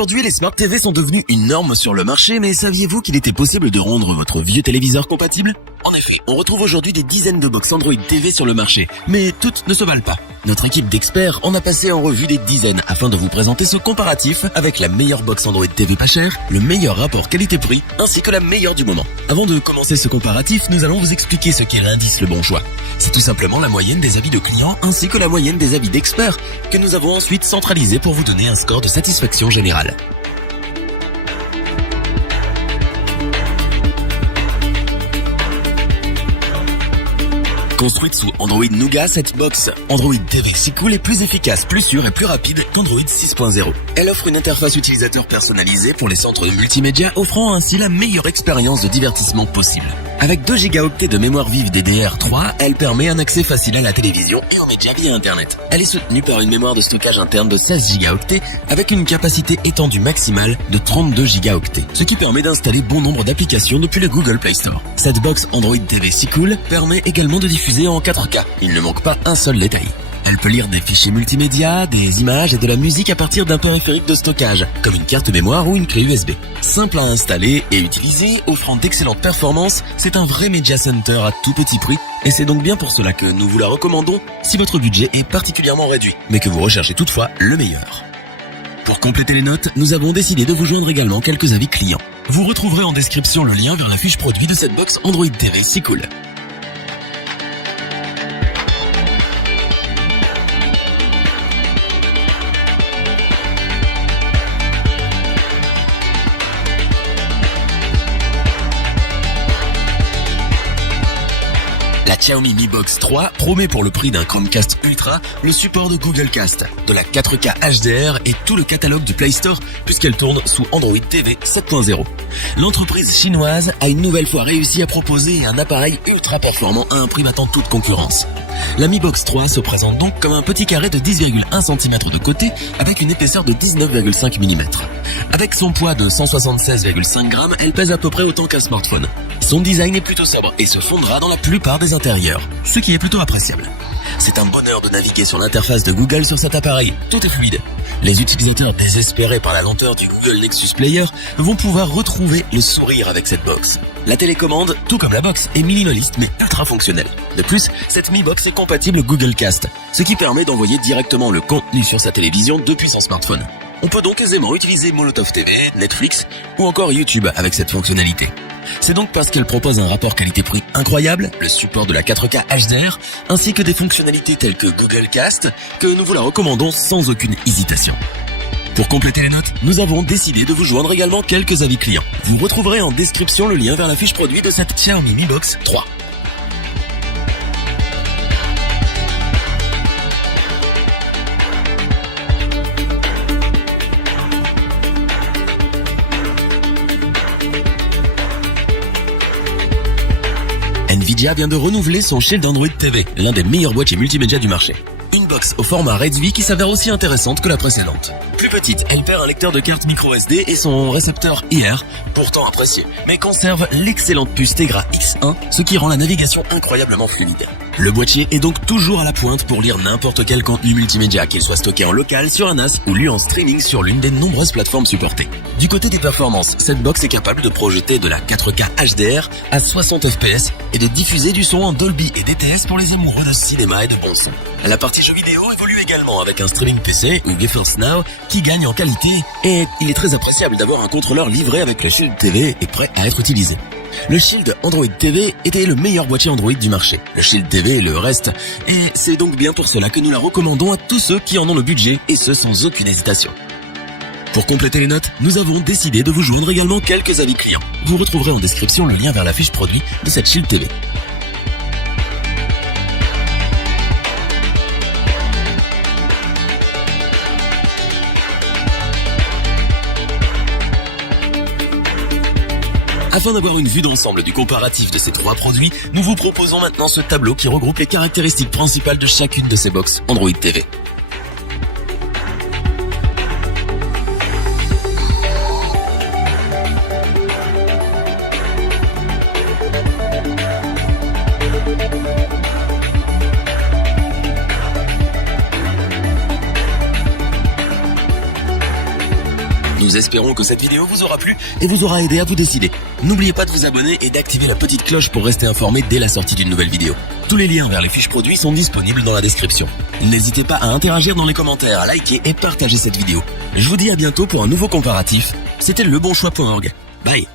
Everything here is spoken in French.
Aujourd'hui, les Smart TV sont devenus une norme sur le marché, mais saviez-vous qu'il était possible de rendre votre vieux téléviseur compatible? En effet, on retrouve aujourd'hui des dizaines de box Android TV sur le marché, mais toutes ne se valent pas. Notre équipe d'experts en a passé en revue des dizaines afin de vous présenter ce comparatif avec la meilleure box Android TV pas chère, le meilleur rapport qualité-prix, ainsi que la meilleure du moment. Avant de commencer ce comparatif, nous allons vous expliquer ce qu'est l'indice Le Bon Choix. C'est tout simplement la moyenne des avis de clients ainsi que la moyenne des avis d'experts que nous avons ensuite centralisé pour vous donner un score de satisfaction générale. Construite sous Android Nougat, cette box Android TV si cool est plus efficace, plus sûre et plus rapide qu'Android 6.0. Elle offre une interface utilisateur personnalisée pour les centres de multimédia, offrant ainsi la meilleure expérience de divertissement possible. Avec 2 Go de mémoire vive DDR3, elle permet un accès facile à la télévision et aux médias via Internet. Elle est soutenue par une mémoire de stockage interne de 16 Go avec une capacité étendue maximale de 32 Go, ce qui permet d'installer bon nombre d'applications depuis le Google Play Store. Cette box Android TV si cool permet également de diffuser en 4K. Il ne manque pas un seul détail. Elle peut lire des fichiers multimédia, des images et de la musique à partir d'un périphérique de stockage, comme une carte mémoire ou une clé USB. Simple à installer et utiliser, offrant d'excellentes performances, c'est un vrai Media Center à tout petit prix, et c'est donc bien pour cela que nous vous la recommandons si votre budget est particulièrement réduit, mais que vous recherchez toutefois le meilleur. Pour compléter les notes, nous avons décidé de vous joindre également quelques avis clients. Vous retrouverez en description le lien vers la fiche produit de cette box Android TV si cool. La Xiaomi Mi Box 3 promet pour le prix d'un Chromecast Ultra le support de Google Cast, de la 4K HDR et tout le catalogue du Play Store puisqu'elle tourne sous Android TV 7.0. L'entreprise chinoise a une nouvelle fois réussi à proposer un appareil ultra performant à un prix battant toute concurrence. La Mi Box 3 se présente donc comme un petit carré de 10,1 cm de côté avec une épaisseur de 19,5 mm. Avec son poids de 176,5 g, elle pèse à peu près autant qu'un smartphone. Son design est plutôt sobre et se fondra dans la plupart des intérieurs, ce qui est plutôt appréciable. C'est un bonheur de naviguer sur l'interface de Google sur cet appareil, tout est fluide. Les utilisateurs désespérés par la lenteur du Google Nexus Player vont pouvoir retrouver le sourire avec cette box. La télécommande, tout comme la box, est minimaliste mais ultra fonctionnelle. De plus, cette Mi Box est compatible Google Cast, ce qui permet d'envoyer directement le contenu sur sa télévision depuis son smartphone. On peut donc aisément utiliser Molotov TV, Netflix ou encore YouTube avec cette fonctionnalité. C'est donc parce qu'elle propose un rapport qualité-prix incroyable, le support de la 4K HDR, ainsi que des fonctionnalités telles que Google Cast, que nous vous la recommandons sans aucune hésitation. Pour compléter les notes, nous avons décidé de vous joindre également quelques avis clients. Vous retrouverez en description le lien vers la fiche produit de cette Xiaomi Mi Box 3. Nvidia vient de renouveler son Shield Android TV, l'un des meilleurs boîtiers multimédia du marché. Une box au format Redsvi qui s'avère aussi intéressante que la précédente. Plus petite, elle perd un lecteur de carte microSD et son récepteur IR, pourtant apprécié, mais conserve l'excellente puce Tegra X1, ce qui rend la navigation incroyablement fluide. Le boîtier est donc toujours à la pointe pour lire n'importe quel contenu multimédia, qu'il soit stocké en local sur un NAS ou lu en streaming sur l'une des nombreuses plateformes supportées. Du côté des performances, cette box est capable de projeter de la 4K HDR à 60 fps et de diffuser du son en Dolby et DTS pour les amoureux de cinéma et de bon son. La partie jeux vidéo évolue également avec un streaming PC ou GeForce Now qui gagne en qualité et il est très appréciable d'avoir un contrôleur livré avec le Shield TV et prêt à être utilisé. Le Shield Android TV était le meilleur boîtier Android du marché. Le Shield TV et le reste. Et c'est donc bien pour cela que nous la recommandons à tous ceux qui en ont le budget et ce sans aucune hésitation. Pour compléter les notes, nous avons décidé de vous joindre également quelques avis clients. Vous retrouverez en description le lien vers la fiche produit de cette Shield TV. Afin d'avoir une vue d'ensemble du comparatif de ces 3 produits, nous vous proposons maintenant ce tableau qui regroupe les caractéristiques principales de chacune de ces box Android TV. Nous espérons que cette vidéo vous aura plu et vous aura aidé à vous décider. N'oubliez pas de vous abonner et d'activer la petite cloche pour rester informé dès la sortie d'une nouvelle vidéo. Tous les liens vers les fiches produits sont disponibles dans la description. N'hésitez pas à interagir dans les commentaires, à liker et partager cette vidéo. Je vous dis à bientôt pour un nouveau comparatif. C'était lebonchoix.org. Bye.